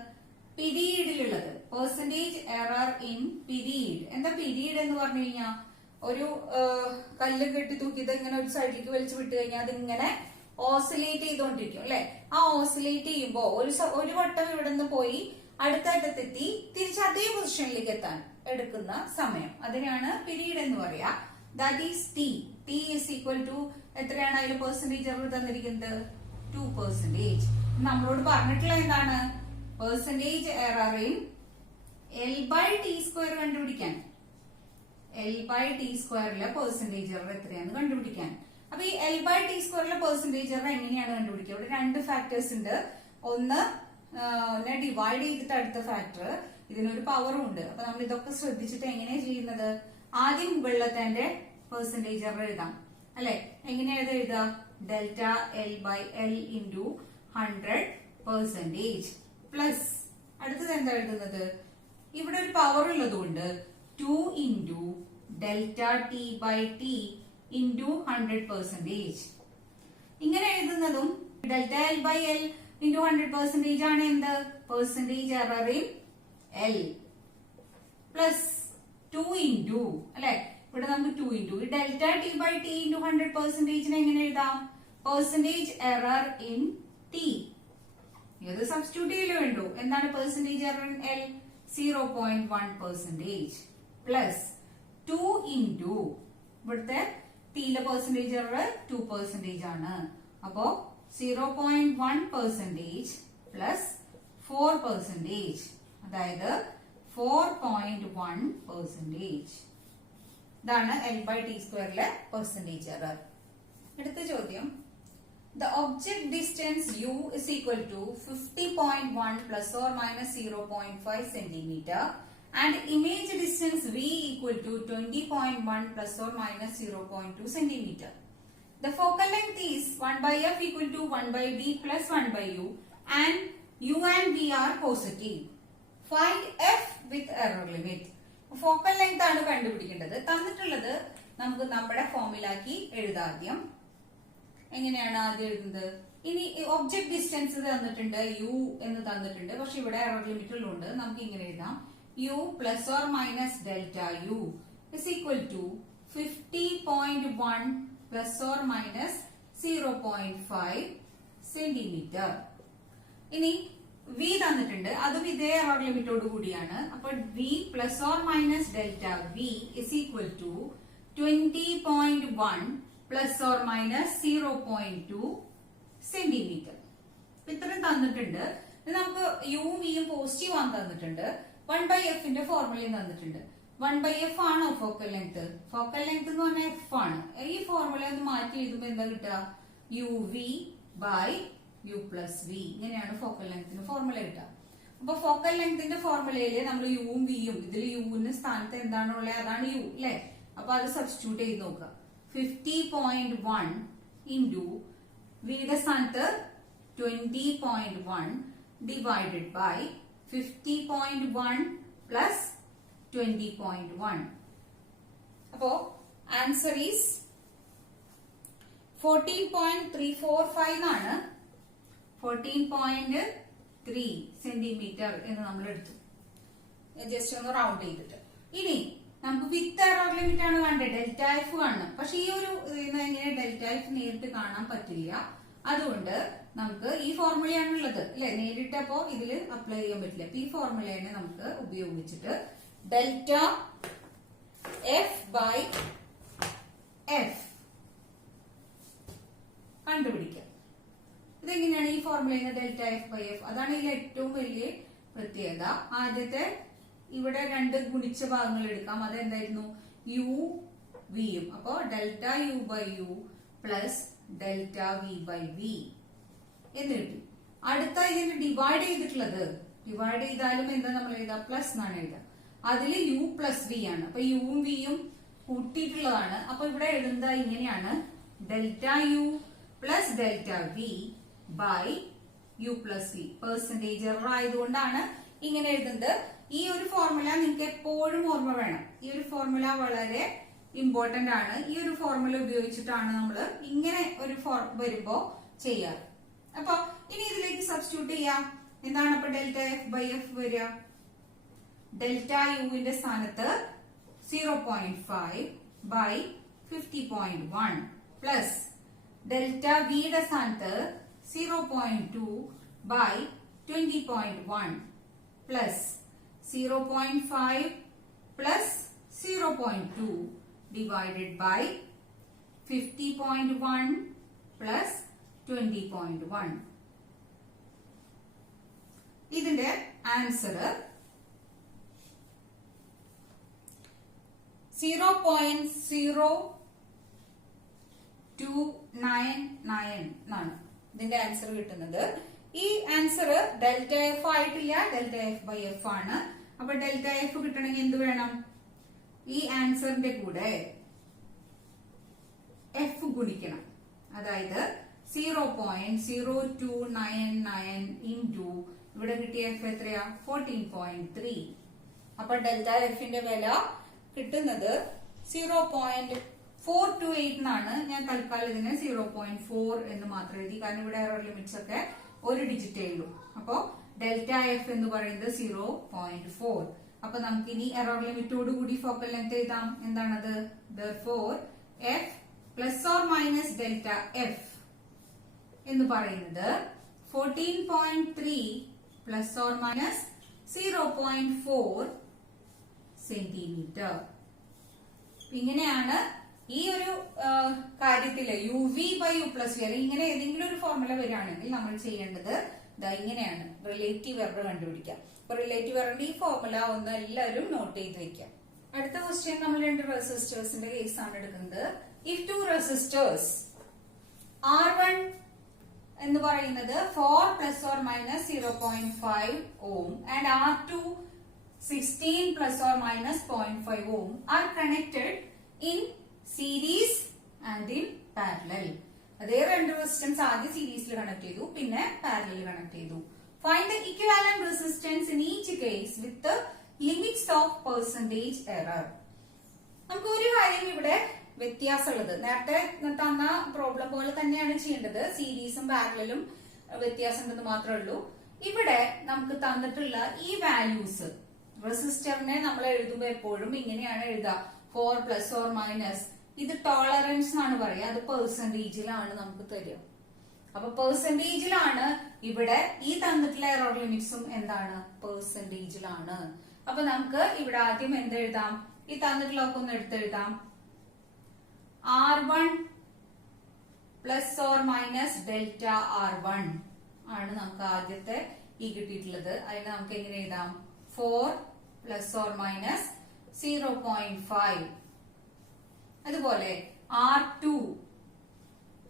പീരീഡിലുള്ളത് പെർസെന്റേജ് എറർ ഇൻ പീരീഡ്. എന്താ പീരീഡ് എന്ന് പറഞ്ഞു കഴിഞ്ഞാൽ ഒരു കല്ല് കെട്ടി തൂക്കിയത് ഇങ്ങനെ ഒരു സൈഡിലേക്ക് വലിച്ചു വിട്ട് കഴിഞ്ഞാൽ അതിങ്ങനെ ഓസിലേറ്റ് ചെയ്തോണ്ടിരിക്കും അല്ലെ. ആ ഓസിലേറ്റ് ചെയ്യുമ്പോ ഒരു വട്ടം ഇവിടെ നിന്ന് പോയി അടുത്ത അറ്റത്തെത്തി തിരിച്ച് അതേ പൊസിഷനിലേക്ക് എത്താൻ എടുക്കുന്ന സമയം അതിനാണ് പീരീഡ് എന്ന് പറയാ. That is T. T is equal to എത്രയാണ് അതിൽ പെർസെന്റേജ് എറർ തന്നിരിക്കുന്നത്? 2%. നമ്മളോട് പറഞ്ഞിട്ടുള്ള എന്താണ്? പെർസെന്റേജ് എറർ ഇൻ L/T² കണ്ടുപിടിക്കാൻ. L/T² പെർസെന്റേജ് എറർ എത്രയാണെന്ന് കണ്ടുപിടിക്കാൻ. അപ്പൊ ഈ L/T² പെർസെന്റേജ് എറർ എങ്ങനെയാണ് കണ്ടുപിടിക്കുക? ഇവിടെ രണ്ട് ഫാക്ടേഴ്സ് ഉണ്ട്. ഒന്ന് ഡിവൈഡ് ചെയ്തിട്ട് അടുത്ത ഫാക്ടർ, ഇതിനൊരു പവറും ഉണ്ട്. അപ്പൊ നമ്മൾ ഇതൊക്കെ ശ്രദ്ധിച്ചിട്ട് എങ്ങനെയാ ചെയ്യുന്നത്? ആദ്യം മുകളിലത്തെ പെർസെന്റേജ് എറർ എഴുതാം അല്ലെ. എങ്ങനെയാണ് എഴുതുക? ഡെൽറ്റ L/L ഇൻറ്റു 100% പ്ലസ് അടുത്തത് എന്താ എഴുതുന്നത്? ഇവിടെ ഒരു പവർ ഉള്ളതുകൊണ്ട് 2 ഇൻറ്റു ഡെൽറ്റ T/T ഇൻറ്റു 100%. ഇങ്ങനെ എഴുതുന്നതും ഡെൽറ്റ L/L ഇൻറ്റു 100% ആണ് എന്ത്? Percentage error in L plus 2 into അല്ലെ. ഇവിടെ നമുക്ക് 2 ഇൻറ്റു ഡെൽറ്റ T/T ഇൻറ്റു 100% എങ്ങനെ എഴുതാം? Percentage error in T. ഇത് സബ്സ്റ്റിറ്റ്യൂട്ട് ചെയ്യലേ വേണ്ടു. എന്താണ് percentage error in L? 0.1% plus 2 into ഇവിടുത്തെ ടിയിലെ പെർസെന്റേജ് എറർ 2% ആണ്. അപ്പോ 0.1% പ്ലസ് 4%, അതായത് 4.1%. ഇതാണ് L/T² പെർസെന്റേജ് എറർ. അടുത്ത ചോദ്യം, the object distance u is equal to 50.1 plus or minus 0.5 centimeter and image distance v equal to 20.1 plus or minus 0.2 centimeter. The focal length is 1 by f equal to 1 by b plus 1 by u and u and v are positive. Find f with error limit. Focal length ആണ് കണ്ടുപിടിക്കേണ്ടത്. തന്നിട്ടുള്ളത് നമുക്ക് നമ്മുടെ ഫോമിലാക്കി എഴുതാദ്യം. എങ്ങനെയാണ് ആദ്യം എഴുതുന്നത്? ഇനി object distance തന്നിട്ടുണ്ട്, യു എന്ന് തന്നിട്ടുണ്ട്. പക്ഷെ ഇവിടെ എറർ ലിമിറ്റ് ഉള്ളതുകൊണ്ട് നമുക്ക് ഇങ്ങനെ എഴുതാം. U plus or minus delta u is equal to 50.1 plus or minus 0.5 centimetre. ഇനി വി തന്നിട്ടുണ്ട്, അതും ഇതേ എറർ ലിമിറ്റോട് കൂടിയാണ്. അപ്പൊ v plus or minus delta v is equal to 20.1 plus or minus 0.2 centimetre. ഇത്രയും തന്നിട്ടുണ്ട്. നമുക്ക് യുവും വിയും പോസിറ്റീവ് ആണ് തന്നിട്ടുണ്ട്. 1/f ഫോർമുലയും തന്നിട്ടുണ്ട്. 1/f ആണോ ഫോക്കൽ ലെങ്ത്? ഫോക്കൽ ലെങ്ത് എന്ന് പറഞ്ഞാൽ f ആണ്. ഈ ഫോർമുല ഒന്ന് മാറ്റി എഴുതുമ്പോൾ എന്താ കിട്ടുക? uv by u plus v. ഇങ്ങനെയാണ് ഫോക്കൽ ലെങ്ത്തിന്റെ ഫോർമുല കിട്ടുക. അപ്പൊ ഫോക്കൽ ലെങ്ത്തിന്റെ ഫോർമുലയില് നമ്മൾ യുവും വിയും, ഇതിൽ യുവിന്റെ സ്ഥാനത്ത് എന്താണുള്ളത് അതാണ് യു അല്ലെ. അപ്പൊ അത് സബ്സ്റ്റിറ്റ്യൂട്ട് ചെയ്ത് നോക്കുക. 50.1 ഇൻറ്റു വിയുടെ സ്ഥാനത്ത് 20.1 ഡിവൈഡഡ് ബൈ 50.1 പ്ലസ് 20.1. അപ്പോ ആൻസർ ഈസ് 14.345 ആണ്. 14.3 സെന്റിമീറ്റർ എന്ന് നമ്മൾ എടുത്തു. ജസ്റ്റ് ഒന്ന് റൗണ്ട് ചെയ്തിട്ട്. ഇനി നമുക്ക് വിത്ത് എറർ ലിമിറ്റ് ആണ് വേണ്ടത്, ഡെൽറ്റ എഫ് കാണണം. പക്ഷെ ഈ ഒരു എങ്ങനെ ഡെൽറ്റ എഫ് നേരിട്ട് കാണാൻ പറ്റില്ല. അതുകൊണ്ട് നമുക്ക് ഈ ഫോർമുലയാണുള്ളത് അല്ലെ, നേരിട്ടപ്പോ ഇതിൽ അപ്ലൈ ചെയ്യാൻ പറ്റില്ല. അപ്പൊ ഈ ഫോർമുലയാണ് നമുക്ക് ഉപയോഗിച്ചിട്ട് ഡെൽറ്റ എഫ് ബൈ എഫ് കണ്ടുപിടിക്കാം. ഇതെങ്ങനെയാണ് ഈ ഫോർമുലയിൽ ഡെൽറ്റ എഫ് ബൈ എഫ്? അതാണ് ഇതിൽ ഏറ്റവും വലിയ പ്രത്യേകത. ആദ്യത്തെ ഇവിടെ രണ്ട് ഗുണിച്ച ഭാഗങ്ങൾ എടുക്കാം. അതെന്തായിരുന്നു? യു വിയും. അപ്പോ delta u by u plus delta v by v എന്ന് കിട്ടി. അടുത്ത ഇതിന് ഡിവൈഡ് ചെയ്തിട്ടുള്ളത്, ഡിവൈഡ് ചെയ്താലും എന്താ നമ്മൾ എഴുതാം? പ്ലസ് എന്നാണ് എഴുതാം. അതിൽ യു പ്ലസ് വി ആണ്. അപ്പൊ യുവും വിയും കൂട്ടിയിട്ടുള്ളതാണ്. അപ്പൊ ഇവിടെ എഴുതുന്നത് ഇങ്ങനെയാണ്: delta u plus delta v by u plus v. Percentage error ആയതുകൊണ്ടാണ് ഇങ്ങനെ എഴുതുന്നത്. ഈ ഒരു ഫോർമുല നിങ്ങൾക്ക് എപ്പോഴും ഓർമ്മ വേണം. ഈ ഒരു ഫോർമുല വളരെ ഇമ്പോർട്ടന്റ് ആണ്. ഈ ഒരു ഫോർമുല ഉപയോഗിച്ചിട്ടാണ് നമ്മൾ ഇങ്ങനെ ഒരു വരുമ്പോ ചെയ്യാറ്. അപ്പൊ ഇനി ഇതിലേക്ക് സബ്സ്റ്റിറ്റ്യൂട്ട് ചെയ്യാം. എന്താണ് അപ്പൊ ഡെൽറ്റ എഫ് ബൈ എഫ് വരിക? ഡെൽറ്റ യുവിന്റെ സ്ഥാനത്ത് 0.5 ബൈ 50.1 പ്ലസ് ഡെൽറ്റ വിയുടെ സ്ഥാനത്ത് 0.2 by 20.1 plus 0.5 plus 0.2 divided by 50.1 plus 20.1. ഇതിന്റെ ആൻസർ 0.0299 എന്നാണ് ഇതിന്റെ ആൻസർ കിട്ടുന്നത്. ഈ ആൻസർ ഡെൽറ്റ എഫ് ആയിട്ടില്ല, ഡെൽറ്റ എഫ് ബൈ എഫ് ആണ്. അപ്പൊ ഡെൽറ്റ എഫ് കിട്ടണമെങ്കിൽ എന്ത് വേണം? ഈ ആൻസറിന്റെ കൂടെ എഫ് ഗുണിക്കണം. അതായത് 0.0299 ഇൻറ്റു ഇവിടെ കിട്ടിയ എഫ് എത്രയാ? 14.3. അപ്പൊ ഡെൽറ്റ എഫിന്റെ വില കിട്ടുന്നത് 0.428 എന്നാണ്. ഞാൻ തൽക്കാലം ഇതിനെ 0.4 എന്ന് മാത്രം എഴുതി, കാരണം ഇവിടെ എറർ ലിമിറ്റ്സ് ഒക്കെ ഒരു ഡിജിറ്റേ ഉള്ളൂ. അപ്പോ ഡെൽറ്റ എഫ് എന്ന് പറയുന്നത് 0.4. അപ്പൊ നമുക്ക് ഇനി എറർ ലിമിറ്റോട് കൂടി ഫോക്കൽ ലെങ്ത് എഴുതാം. എന്താണത്? therefore F plus or minus delta F എന്ന് പറയുന്നത് 14.3 പ്ലസ് ഓർ മൈനസ് 0.4 സെന്റിമീറ്റർ. ഇങ്ങനെയാണ് ഈ ഒരു കാര്യത്തില് u v by u plus v അല്ലെങ്കിൽ ഇങ്ങനെ ഏതെങ്കിലും ഒരു ഫോർമുല വരികയാണെങ്കിൽ നമ്മൾ ചെയ്യേണ്ടത് ഇങ്ങനെയാണ്, റിലേറ്റീവ് എറർ കണ്ടുപിടിക്കാം. അപ്പൊ റിലേറ്റീവ് എററിന്റെ ഈ ഫോർമുല ഒന്ന് എല്ലാവരും നോട്ട് ചെയ്ത് വെക്കാം. അടുത്ത ക്വസ്റ്റ്യൻ നമ്മൾ രണ്ട് റെസിസ്റ്റേഴ്സിന്റെ കേസ് ആണ് എടുക്കുന്നത്. ഇഫ് ടു റെസിസ്റ്റേഴ്സ് R1 എന്ന് പറയുന്നത് 4 plus or minus 0.5 ohm and R2 16 plus or minus 0.5 ohm are connected in series and in parallel. അതേ രണ്ട് റെസിസ്റ്റൻസ് ആദ്യം സീരീസിൽ കണക്ട് ചെയ്തു, പിന്നെ പാരലൽ കണക്ട് ചെയ്തു. Find the equivalent resistance in each case with limits of percentage error. നമുക്ക് ഒരു കാര്യം ഇവിടെ വ്യത്യാസമുള്ളത്, നേരത്തെ തന്ന പ്രോബ്ലം പോലെ തന്നെയാണ് ചെയ്യേണ്ടത്. സീരീസും പാരലലും വ്യത്യാസം ഉണ്ടെന്ന് മാത്രമേ ഉള്ളൂ. ഇവിടെ നമുക്ക് തന്നിട്ടുള്ള ഈ വാല്യൂസ് റെസിസ്റ്ററിനെ നമ്മൾ എഴുതുമ്പോ എപ്പോഴും ഇങ്ങനെയാണ് എഴുതുക, 4 പ്ലസ് ഓർ മൈനസ്. ഇത് ടോളറൻസ് എന്നാണ് പറയുക, അത് പെർസെന്റേജിലാണ് നമുക്ക് തരിക. അപ്പൊ പെർസെന്റേജിലാണ് ഇവിടെ ഈ തന്നിട്ടുള്ള എറർ ലിമിറ്റ്സും എന്താണ്? പെർസെന്റേജിലാണ്. അപ്പൊ നമുക്ക് ഇവിടെ ആദ്യം എന്തെഴുതാം? ഈ തന്നിട്ടുള്ള ഒക്കെ ഒന്ന് എടുത്തെഴുതാം. R1 plus or minus delta R1 ആണ് നമുക്ക് ആദ്യത്തെ ഈ കിട്ടിയിട്ടുള്ളത്. അതിന് നമുക്ക് എങ്ങനെ എഴുതാം? 4 പ്ലസ് ഓർ മൈനസ് 0.5. അതുപോലെ R2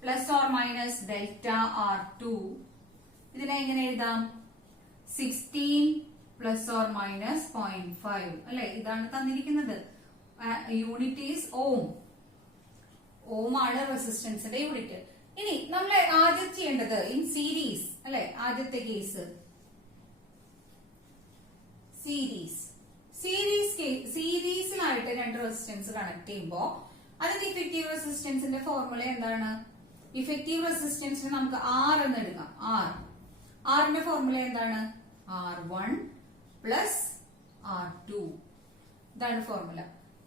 plus or minus delta R2, ഇതിനെ എങ്ങനെ എഴുതാം? 16 പ്ലസ് ഓർ മൈനസ് 0.5 അല്ലെ? ഇതാണ് തന്നിരിക്കുന്നത്. യൂണിറ്റ് ഈസ് ഓം. ഓം ആണ് റെസിസ്റ്റൻസിന്റെ യൂണിറ്റ്. ഇനി നമ്മൾ ആദ്യം ചെയ്യേണ്ടത് ഇൻ സീരീസ് അല്ലെ? ആദ്യത്തെ കേസ് സീരീസിലായിട്ട് രണ്ട് റെസിസ്റ്റൻസ് കണക്ട് ചെയ്യുമ്പോ അതിന്റെ ഇഫക്റ്റീവ് റെസിസ്റ്റൻസിന്റെ ഫോർമുല എന്താണ്? ഇഫക്റ്റീവ് റെസിസ്റ്റൻസിന് നമുക്ക് R എന്ന് എടുക്കാം. ആറിന്റെ ഫോർമുല എന്താണ്? R1 plus R2. ഇതാണ് ഫോർമുല.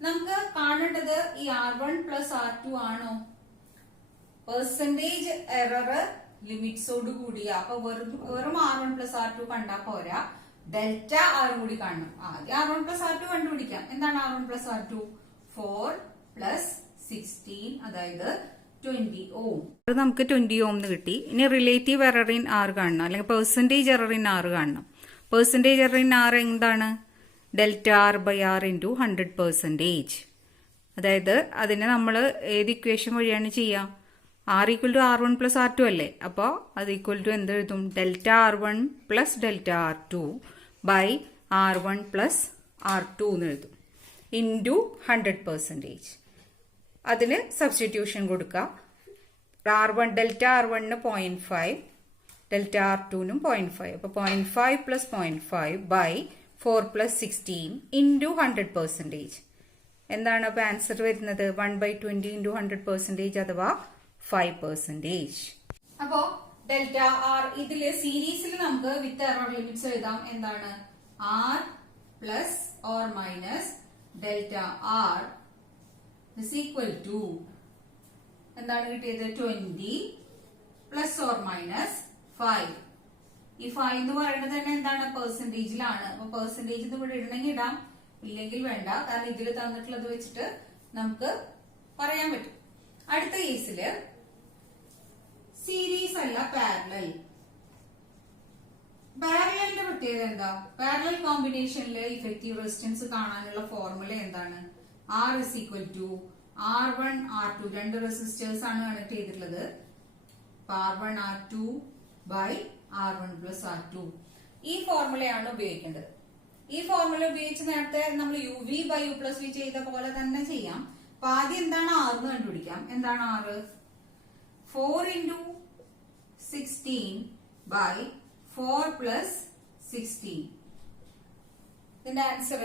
നമുക്ക് കാണേണ്ടത് ഈ R1 പ്ലസ് R2 ആണോ? പെർസെന്റേജ് എറർ ലിമിറ്റ്സോട് കൂടിയ. അപ്പൊ വെറും R1 പ്ലസ് R2 കണ്ടാ പോരാ, ഡെൽറ്റ ആർ കൂടി കാണണം. ആദ്യം R1 പ്ലസ് R2 കണ്ടുപിടിക്കാം. എന്താണ് R1 പ്ലസ് R2? 4 പ്ലസ് 16, അതായത് 20 ohm. നമുക്ക് 20 ohm എന്ന് കിട്ടി. ഇനി റിലേറ്റീവ് എറർ ഇൻ R കാണണം, അല്ലെങ്കിൽ പെർസെന്റേജ് എറർ ഇൻ R കാണണം. പെർസെന്റേജ് എറർ ഇൻ R എന്താണ്? Delta R by R into 100%. അതായത് അതിനെ നമ്മൾ ഏത് ഇക്വേഷൻ വഴിയാണ് ചെയ്യുക? R equal to R1 plus R2 അല്ലേ? അപ്പോൾ അത് ഈക്വൽ ടു എന്ത് എഴുതും? Delta R1 plus delta R2 by R1 plus R2 എന്ന് എഴുതും, ഇൻറ്റു 100%. അതിന് സബ്സ്റ്റിറ്റ്യൂഷൻ കൊടുക്കുക. ഡെൽറ്റ R1ന് 0.5, ഡെൽറ്റ R2നും 0.5. അപ്പോൾ 0.5 പ്ലസ് 0.5 ബൈ 4 പ്ലസ് 16 ഇൻറ്റു 100%. എന്താണ് അപ്പോൾ ആൻസർ വരുന്നത്? 1/20 ഇൻറ്റു 100% അഥവാ 5%. അപ്പോ ഡെൽറ്റ ആർ ഇതില് സീരീസിൽ നമുക്ക് വിത്ത് എറർ ലിമിറ്റ്സ് എഴുതാം. എന്താണ്? R plus or minus delta R is equal to എന്താണ് കിട്ടിയത്? 20 പ്ലസ് ഓർ മൈനസ് 5. ഈ 5 എന്ന് പറയുന്നത് തന്നെ എന്താണ്? പെർസെന്റേജിലാണ്. അപ്പൊ പെർസെന്റേജ് ഇവിടെ ഇടണമെങ്കിൽ ഇടാം, ഇല്ലെങ്കിൽ വേണ്ട. കാരണം ഇതിൽ തന്നിട്ടുള്ളത് വെച്ചിട്ട് നമുക്ക് പറയാൻ പറ്റും. അടുത്ത കേസില് സീരീസ് അല്ല പാരലൽ. പാരലലിന്റെ പ്രത്യേകത എന്താ? പാരലൽ കോമ്പിനേഷനില് ഇഫക്റ്റീവ് റെസിസ്റ്റൻസ് കാണാനുള്ള ഫോർമുല എന്താണ്? R is equal to R1 R2 രണ്ട് റെസിസ്റ്റേഴ്സ് ആണ് കണക്ട് ചെയ്തിട്ടുള്ളത്. R1 R2 by R1 plus R2. ഈ ഫോർമുലയാണ് ഉപയോഗിക്കേണ്ടത്. ഈ ഫോർമുല ഉപയോഗിച്ച് നേരത്തെ നമ്മൾ u v by u plus v ചെയ്ത പോലെ തന്നെ ചെയ്യാം. അപ്പൊ ആദ്യം എന്താണ് ആർ എന്ന് കണ്ടുപിടിക്കാം. എന്താണ് ആറ്? 4 into 16 by 4 plus 16. ഇതിന്റെ ആൻസർ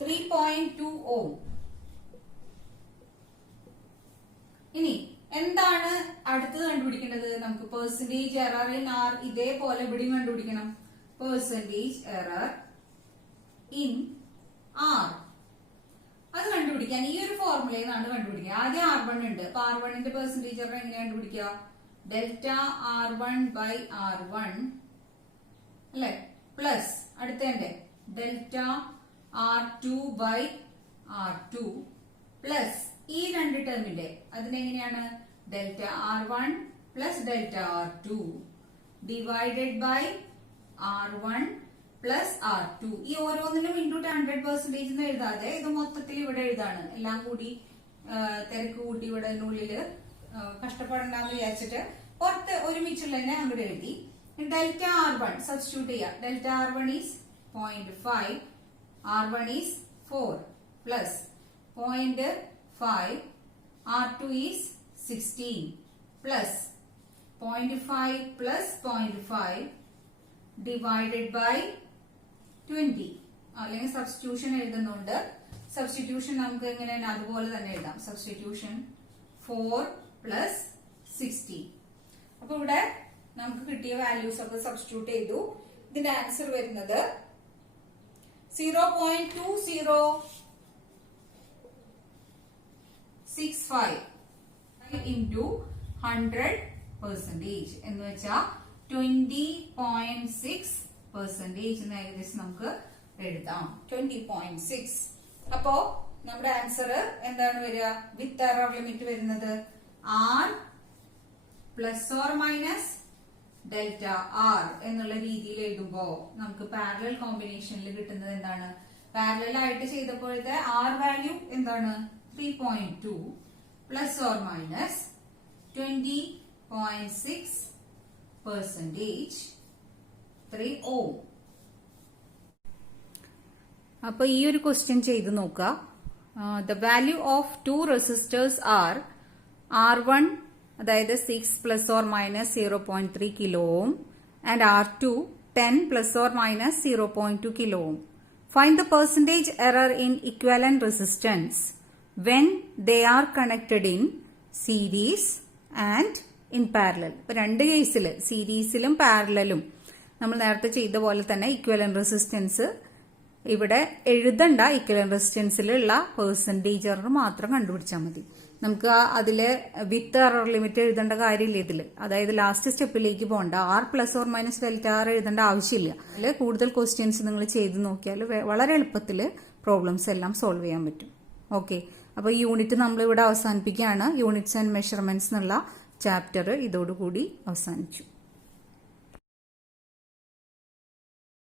3.2 ohm. ഇനി എന്താണ് അടുത്തത് കണ്ടുപിടിക്കേണ്ടത്? നമുക്ക് പെർസെന്റേജ് എറർ ഇൻ ആർ ഇതേപോലെ ഇവിടെയും കണ്ടുപിടിക്കണം. പെർസെന്റേജ് എറർ ഇൻ ആർ അത് കണ്ടുപിടിക്കാൻ ഈ ഒരു ഫോർമുലയിൽ നിന്നാണ് കണ്ടുപിടിക്കുക. ആദ്യം R1 ഉണ്ട്. അപ്പൊ R1ന്റെ പെർസെന്റേജ് എറർ എങ്ങനെ കണ്ടുപിടിക്കുക? ഡെൽറ്റ R1 ബൈ R1 അല്ലെ പ്ലസ് അടുത്തതിന്റെ delta R2 by R2 plus ഈ രണ്ട് ടേമിന്റെ അതിനെങ്ങനെയാണ്? Delta R1 plus delta R2 divided by R1 plus R2. ഈ ഓരോന്നിനും ഇൻടു 100% എന്ന് എഴുതാതെ ഇത് മൊത്തത്തിൽ ഇവിടെ എഴുതാണ്. എല്ലാം കൂടി തിരക്ക് കൂട്ടി ഇവിടെ ഉള്ളില് കഷ്ടപ്പെടണ്ടെന്ന് വിചാരിച്ചിട്ട് പുറത്ത് ഒരുമിച്ചുള്ളതിനെ അങ്ങോട്ട് എഴുതി. ഡെൽറ്റ R1 സബ്സ്റ്റിറ്റ്യൂട്ട് ചെയ്യാം. Delta R1 is 0.5, R1 is 4 plus 0.5, R2 is 16 plus 0.5 plus 0.5 divided by 20. അല്ലെങ്കിൽ സബ്സ്റ്റിറ്റ്യൂഷൻ എഴുതുന്നുണ്ട്. സബ്സ്റ്റിറ്റ്യൂഷൻ നമുക്ക് എങ്ങനെയാണ്? അതുപോലെ തന്നെ എഴുതാം. Substitution 4 plus 16. അപ്പൊ ഇവിടെ നമുക്ക് കിട്ടിയ വാല്യൂസ് ഒക്കെ സബ്സ്റ്റിറ്റ്യൂട്ട് ചെയ്തു. ഇതിന്റെ ആൻസർ വരുന്നത് 0.2065 into 100% എന്ന് വെച്ചാൽ 20.6% എന്ന് ഏകദേശം നമുക്ക് എഴുതാം. 20.6. അപ്പോ നമ്മുടെ ആൻസർ എന്താണ് വരിക? വിത്ത് എറർ ലിമിറ്റ് വരുന്നത് R plus or minus delta R എന്നുള്ള രീതിയിൽ എഴുതുമ്പോ നമുക്ക് പാരലൽ കോമ്പിനേഷനിൽ കിട്ടുന്നത് എന്താണ്? പാരലൽ ആയിട്ട് ചെയ്തപ്പോഴത്തെ ആർ വാല്യൂ എന്താണ്? 3.2 പ്ലസ് ഓർ മൈനസ് 20.6% 3 ohm. അപ്പൊ ഈ ഒരു ക്വസ്റ്റ്യൻ ചെയ്ത് നോക്കുക. The value of 2 resistors R R1 അതായത് 6 plus or minus 0.3 kilo ohm and R2 10 plus or minus 0.2 kilo ohm. Find the percentage error in equivalent resistance when they are connected in series and in parallel. ഇപ്പൊ രണ്ട് കേസിൽ സീരീസിലും പാരലലും നമ്മൾ നേരത്തെ ചെയ്ത പോലെ തന്നെ equivalent resistance ഇവിടെ എഴുതണ്ട. ഇക്വലന്റ് റെസിസ്റ്റൻസിലുള്ള പെർസെന്റേജ് എറർ മാത്രം കണ്ടുപിടിച്ചാൽ മതി. നമുക്ക് അതില് വിത്ത് എറർ ലിമിറ്റ് എഴുതേണ്ട കാര്യമില്ല ഇതില്. അതായത് ലാസ്റ്റ് സ്റ്റെപ്പിലേക്ക് പോകണ്ട. R plus or minus delta R എഴുതേണ്ട ആവശ്യമില്ല. അതില് കൂടുതൽ ക്വസ്റ്റ്യൻസ് നിങ്ങൾ ചെയ്ത് നോക്കിയാൽ വളരെ എളുപ്പത്തിൽ പ്രോബ്ലംസ് എല്ലാം സോൾവ് ചെയ്യാൻ പറ്റും. ഓക്കെ, അപ്പൊ ഈ യൂണിറ്റ് നമ്മൾ ഇവിടെ അവസാനിപ്പിക്കുകയാണ്. യൂണിറ്റ്സ് ആൻഡ് മെഷർമെന്റ്സ് എന്നുള്ള ചാപ്റ്റർ ഇതോടുകൂടി അവസാനിച്ചു.